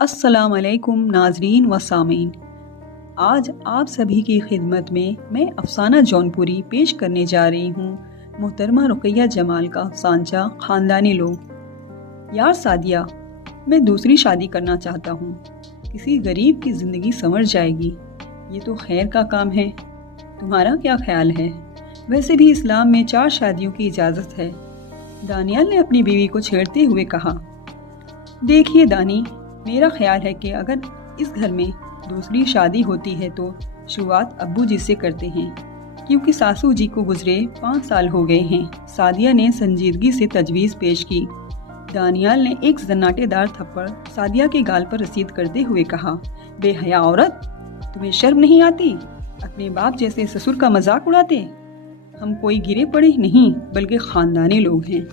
अस्सलाम वालेकुम नाजरीन व सामीन। आज आप सभी की खिदमत में मैं अफसाना जौनपुरी पेश करने जा रही हूँ मोहतरमा रुकैया जमाल का अफसानचा ख़ानदानी लोग। यार सादिया, मैं दूसरी शादी करना चाहता हूँ। किसी गरीब की ज़िंदगी संवर जाएगी। ये तो खैर का काम है। तुम्हारा क्या ख्याल है? वैसे भी इस्लाम में 4 शादियों की इजाज़त है। दानियाल ने अपनी बीवी को छेड़ते हुए कहा। देखिए दानी, मेरा ख्याल है कि अगर इस घर में दूसरी शादी होती है तो शुरुआत अब्बू जी से करते हैं, क्योंकि सासू जी को गुजरे 5 साल हो गए हैं। सादिया ने संजीदगी से तजवीज़ पेश की। दानियाल ने एक जन्नाटेदार थप्पड़ सादिया के गाल पर रसीद करते हुए कहा, बेहया औरत, तुम्हें शर्म नहीं आती? अपने बाप जैसे ससुर का मजाक उड़ाते। हम कोई गिरे पड़े नहीं बल्कि ख़ानदानी लोग हैं।